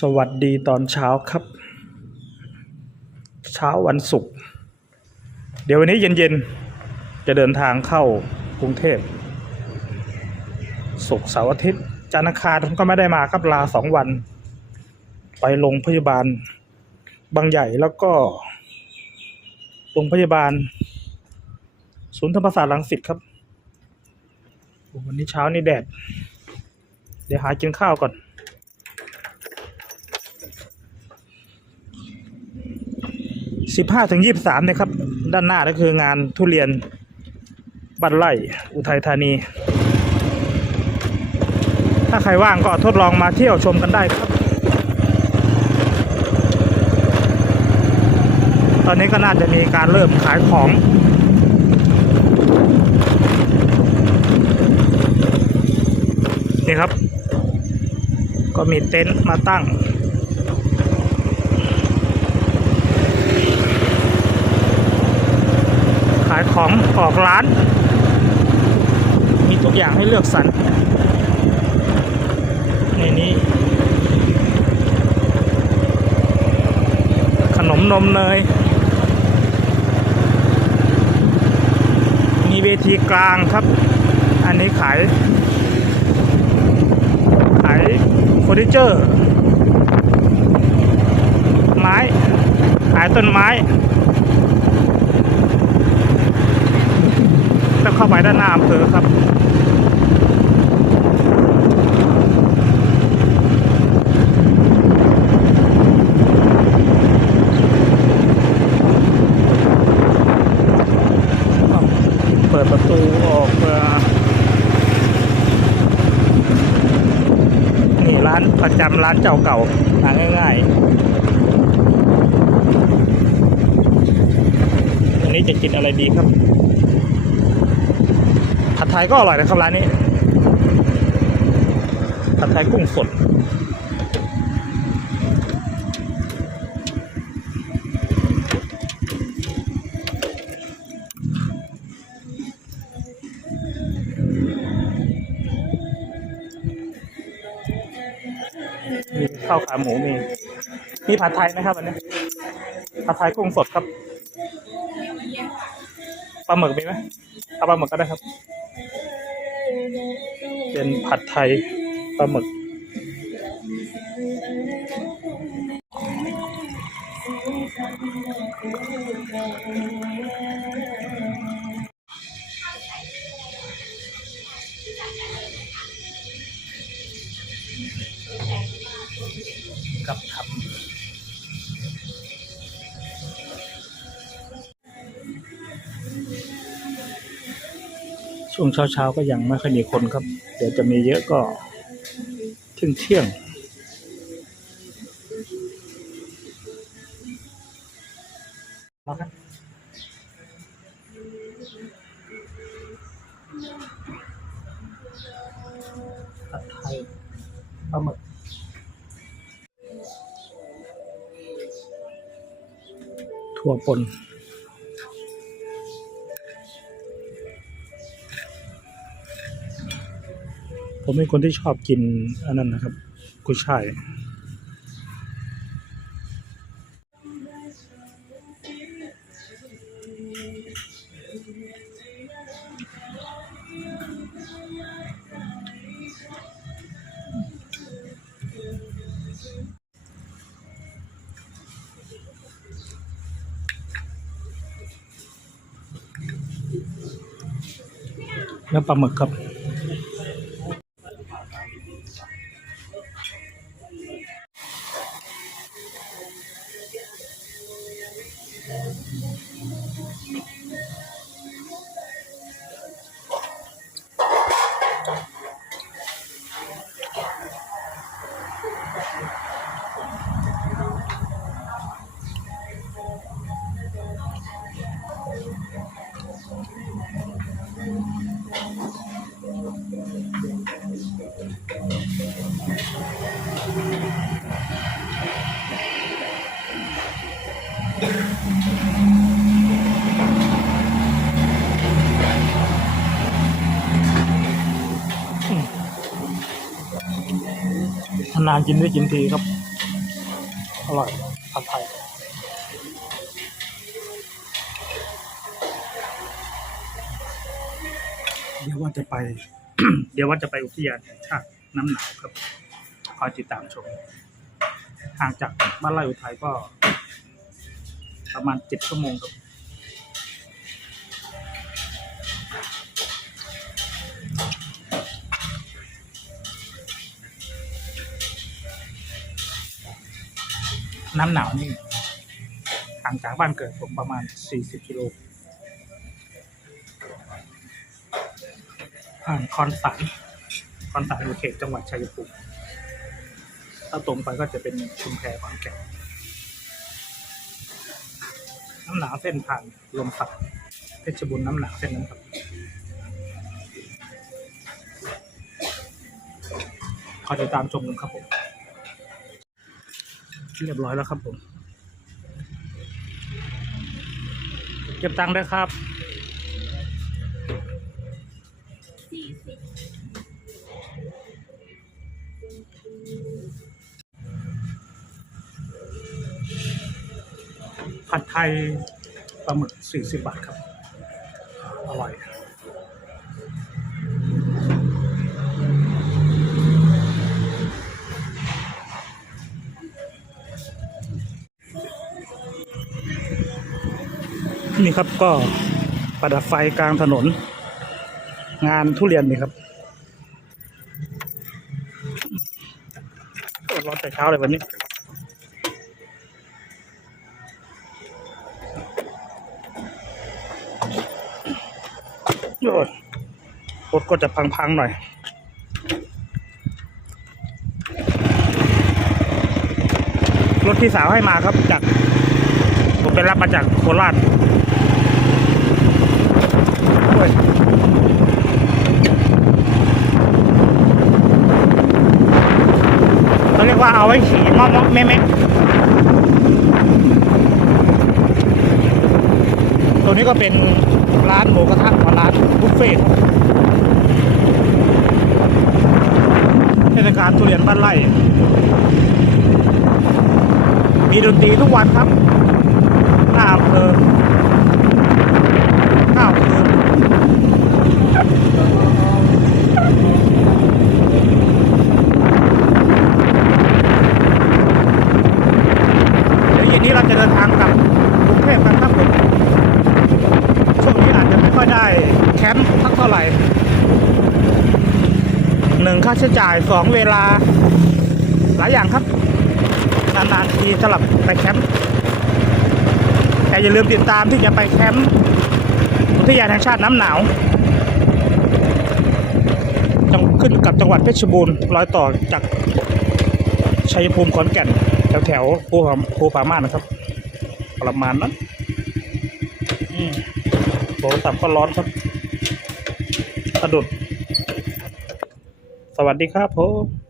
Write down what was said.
สวัสดีตอนเช้าครับ เช้าวันศุกร์เดี๋ยววันนี้เย็นๆ จะเดินทางเข้ากรุงเทพศุกร์เสาร์อาทิตย์จันทร์อังคารผมก็ไม่ได้มาครับลาสองวัน ไปโรงพยาบาล บางใหญ่แล้วก็โรงพยาบาล ศูนย์ธรรมศาสตร์รังสิตครับวันนี้เช้านี่แดด เดี๋ยวหากินข้าวก่อน สิบห้าถึงยี่บสามเนี่ยครับ ด้านหน้าก็คืองานทุเรียนบ้านไร่อุทัยธานี ถ้าใครว่างก็ทดลองมาเที่ยวชมกันได้ครับ ตอนนี้ก็น่าจะมีการเริ่มขายของนี่ครับ ก็มีเต็นท์มาตั้งายของออกร้าน มีทุกอย่างให้เลือกสรรในนี้ ขนมนมเนย มีเวทีกลางครับ อันนี้ขาย ขายเฟอร์นิเจอร์ ไม้ ขายต้นไม้ ต้องเข้าไป ด้านหน้าอำเภอครับเปิดประตูออกมานี่ร้านประจำร้านเจ้าเก่าหาง่ายๆ วันนี้จะกินอะไรดีครับ ผัดไทยก็อร่อยนะครับร้านนี้ ผัดไทยกุ้งสดมีข้าวขาหมูมี มีผัดไทยไหมครับวันนี้ ผัดไทยกุ้งสดครับ ปลาหมึกมีไหมเอาปลาหมึกก็ได้ครับ เป็นผัดไทยปลาหมึกกับ ช่วงเช้าๆก็ยังไม่ค่อยมีคนครับ เดี๋ยวจะมีเยอะก็เที่ยงเที่ยงมาครับผัดไทยปลาหมึกถั่วป่น ผมเป็นคนที่ชอบกินอันนั้นนะครับ กุ้ยช่ายแล้วปลาหมึกครับ นานๆกินได้กินทีครับ อร่อยผัดไทยเดี๋ยวว่าจะไป เดี๋ยวว่าจะไปอุทยานแห่งชาติน้ำหนาวครับคอยติดตามชมห่างจากบ้านไร่อุทัยก็ ประมาณเจ็ดชั่วโมงครับ น้ำหนาวนี่ห่างจากบ้านเกิดผมประมาณ 40 กิโลผ่านคอนสันคอนสันอยู่เขตจังหวัดชัยภูมิถ้าตรงไปก็จะเป็นชุมแพขอนแก่นน้ำหนาวเส้นผ่านลมสักเพชรบุรีน้ำหนาวเส้นนั้นครับขอติดตามชมกันครับผม เรียบร้อยแล้วครับผมเก็บตังค์ด้วยครับผัดไทยปลาหมึก40 บาทครับ อร่อย นี่ครับก็ประดับไฟกลางถนน งานทุเรียนนี่ครับร้อนแต่เช้าเลยวันนี้โอ้ยรถก็จะพังๆหน่อยรถที่สาวให้มาครับจากผมไปรับมาจากโคราช โอ้ยเขาเรียกว่าเอาไว้ขี่มอมแม่แม่ตัวนี้ก็เป็นร้านหมูกระทะกับร้านบุฟเฟ่ต์เทศกาลทุเรียนบ้านไร่ มีดนตรีทุกวันครับ หน้าอำเภอข้าวคือเดี๋ยวเย็นนี้เราจะเดินทางกลับกรุงเทพกันครับผมช่วงนี้อาจจะไม่ค่อยได้แคมป์สักเท่าไหร่ห นึ่งค่าใช้จ่ายสองเวลา หลายอย่างครับ นานๆทีสลับไปแคมป์แต่อย่าลืมติดตามที่จะไปแคมป์อุทยานแห่งชาติน้ำหนาวจังขึ้นกับจังหวัดเพชรบูรณ์รอยต่อจากชัยภูมิขอนแก่น แถวแถวๆภูผาภูผาม่านนะครับ ประมาณนั้นโทรศัพท์ก็ร้อนครับสะดุด วัสดีครับผม